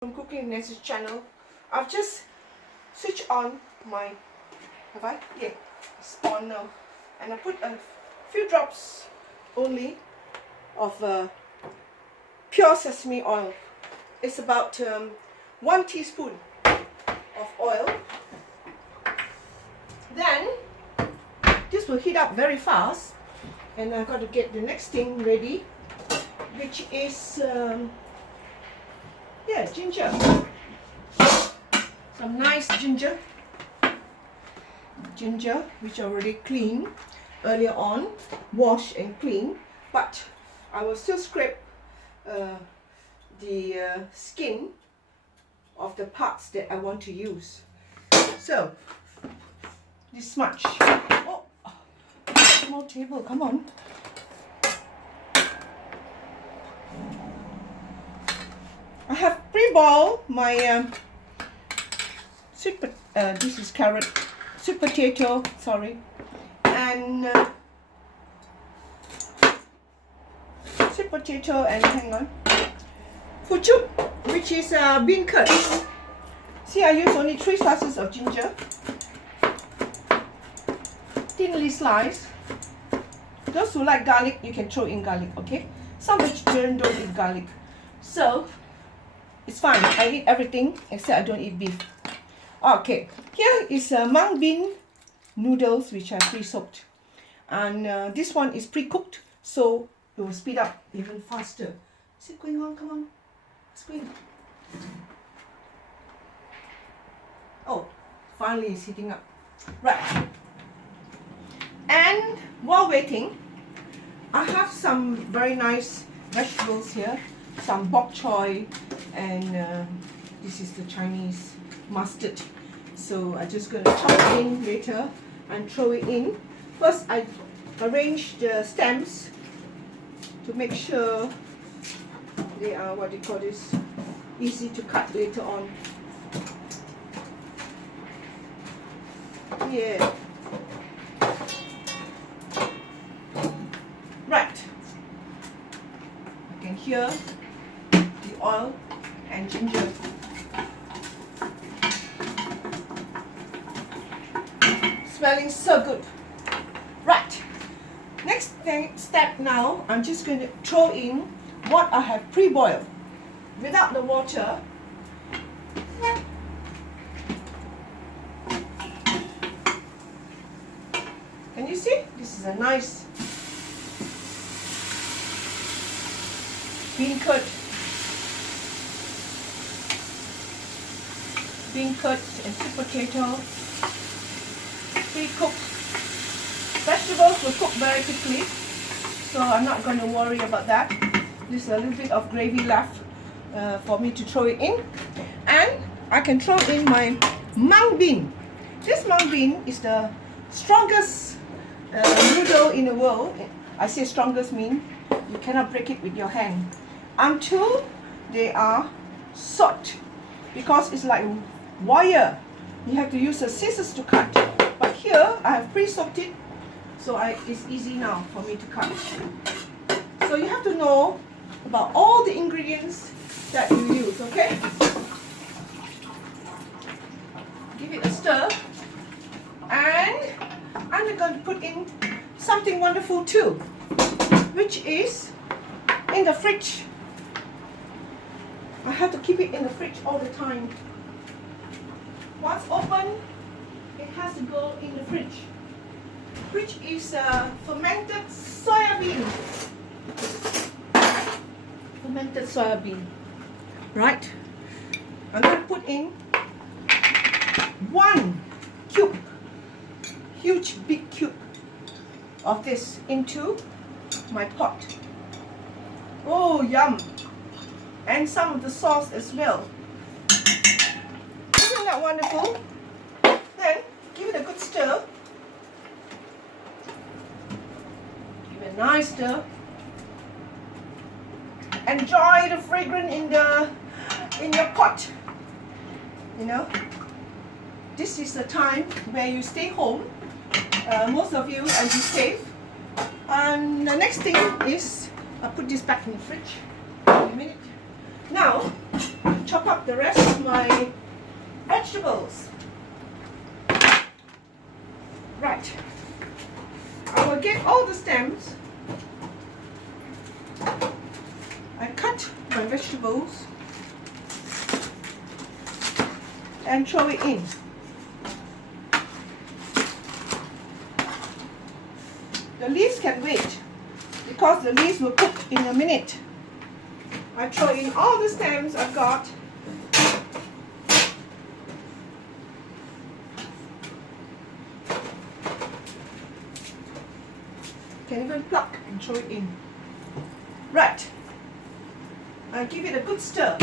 From Cooking Nancy's channel. I've just switched on my, have I? Yeah, it's on now. And I put a few drops only of pure sesame oil. It's about 1 teaspoon of oil. Then this will heat up very fast, and I've got to get the next thing ready, which is ginger. Some nice ginger which I already cleaned earlier on, washed and cleaned, but I will still scrape the skin of the parts that I want to use. So this much. Oh, small table, come on. I have pre-boiled my this is carrot, sweet potato, sorry, and sweet potato and hang on, fuchu, which is bean curds. See, I use only 3 slices of ginger, thinly sliced. Those who like garlic, you can throw in garlic, okay? Some vegetarians don't eat garlic, so it's fine. I eat everything except I don't eat beef. Okay, here is mung bean noodles which I pre-soaked, and this one is pre-cooked, so it will speed up even faster. Is it going on? Come on, it's going. Oh, finally it's heating up. Right. And while waiting, I have some very nice vegetables here. Some bok choy, and this is the Chinese mustard. So I'm just going to chop it in later and throw it in. First, I arrange the stems to make sure they are, what do you call this, easy to cut later on. Yeah. Right. You can hear the oil and ginger. Smelling so good. Right. Next step now, I'm just going to throw in what I have pre-boiled without the water. Can you see? This is a nice bean-curd and sweet potato, pre-cooked. Vegetables will cook very quickly, so I'm not going to worry about that. There's a little bit of gravy left for me to throw it in, and I can throw in my mung bean. This mung bean is the strongest noodle in the world. I say strongest mean you cannot break it with your hand until they are soaked, because it's like wire. You have to use the scissors to cut, but here I have pre-soaked it, so it's easy now for me to cut. So you have to know about all the ingredients that you use, okay? Give it a stir, and I'm going to put in something wonderful too, which is in the fridge. I have to keep it in the fridge all the time. Once open, it has to go in the fridge, which is fermented soya bean. Fermented soya bean. Right. I'm going to put in 1 cube, huge big cube of this into my pot. Oh, yum! And some of the sauce as well. Isn't that wonderful? Then give it a good stir. Give it a nice stir. Enjoy the fragrance in your pot. You know, this is the time where you stay home. Most of you, and be safe. And the next thing is, I'll put this back in the fridge in a minute. Now, chop up the rest of my vegetables. Right. I will get all the stems. I cut my vegetables and throw it in. The leaves can wait because the leaves will cook in a minute. I throw in all the stems I've got. Can even pluck and throw it in. Right. I'll give it a good stir.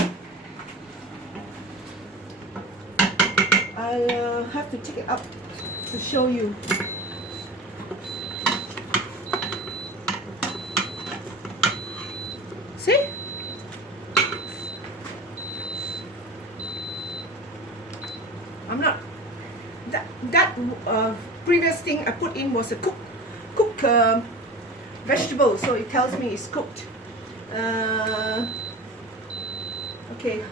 I'll have to take it up to show you. See? I'm not. That previous thing I put in was a cooked vegetable, so it tells me it's cooked. Okay.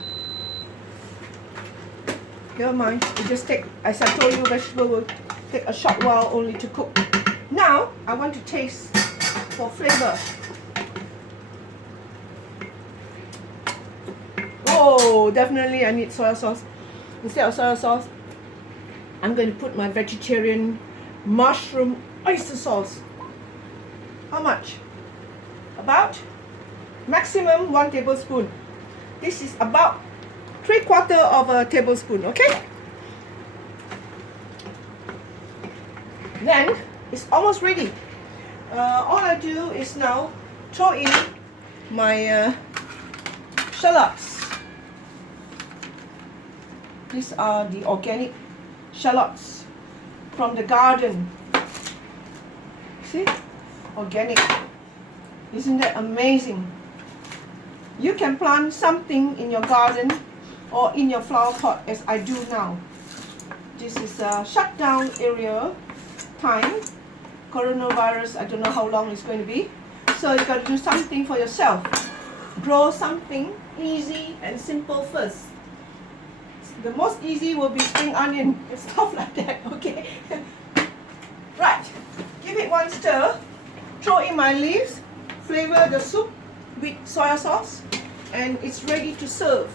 Never mind. It just take, as I told you, vegetable will take a short while only to cook. Now I want to taste for flavor. Oh, definitely I need soy sauce. Instead of soy sauce, I'm going to put my vegetarian mushroom oyster sauce. How much? About maximum 1 tablespoon. This is about 3/4 of a tablespoon, okay? Then it's almost ready. All I do is now throw in my shallots. These are the organic shallots from the garden. See? Organic. Isn't that amazing? You can plant something in your garden or in your flower pot as I do now. This is a shutdown area time. Coronavirus, I don't know how long it's going to be. So you got to do something for yourself. Grow something easy and simple first. The most easy will be spring onion and stuff like that, okay? Right, give it one stir. Throw in my leaves, flavor the soup with soya sauce, and it's ready to serve.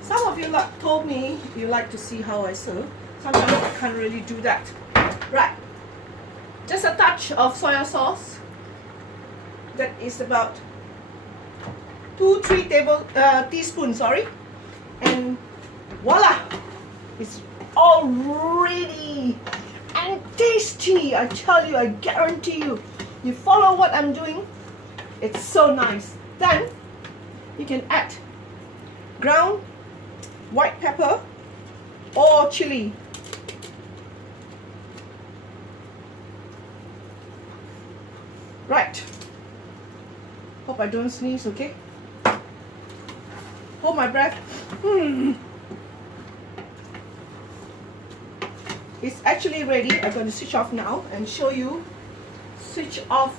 Some of you told me you like to see how I serve. Sometimes I can't really do that. Right, just a touch of soya sauce. That is about 2-3 teaspoons, sorry. And voila, it's all ready and tasty. I tell you, I guarantee you. You follow what I'm doing, it's so nice. Then you can add ground white pepper or chili. Right. Hope I don't sneeze, okay? Hold my breath. It's actually ready. I'm going to switch off now and show you. Switch off.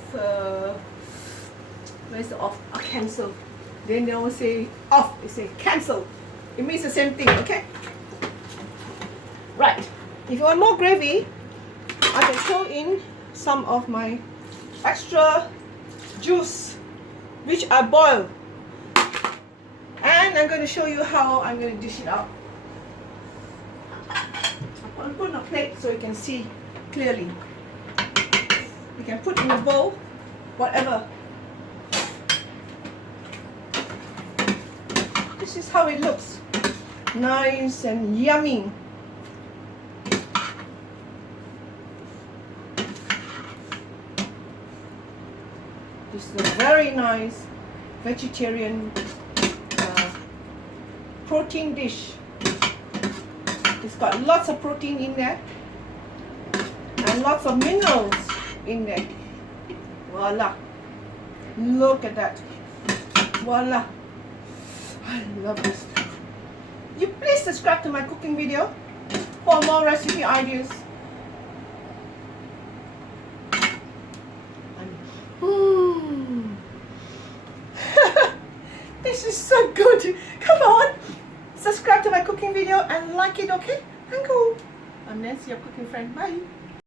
Where's the off? Oh, cancel. Then they don't say off, they say cancel. It means the same thing, okay? Right. If you want more gravy, I can throw in some of my extra juice, which I boil. And I'm going to show you how I'm going to dish it out. I'll put on a plate so you can see clearly. You can put in a bowl, whatever. This is how it looks. Nice and yummy. This is a very nice vegetarian protein dish. It's got lots of protein in there and lots of minerals in there. Voila. Look at that. Voila. I love this. You please subscribe to my cooking video for more recipe ideas. This is so good. Come on. subscribe to my cooking video and like it, okay? And go. I'm Nancy, your cooking friend. Bye.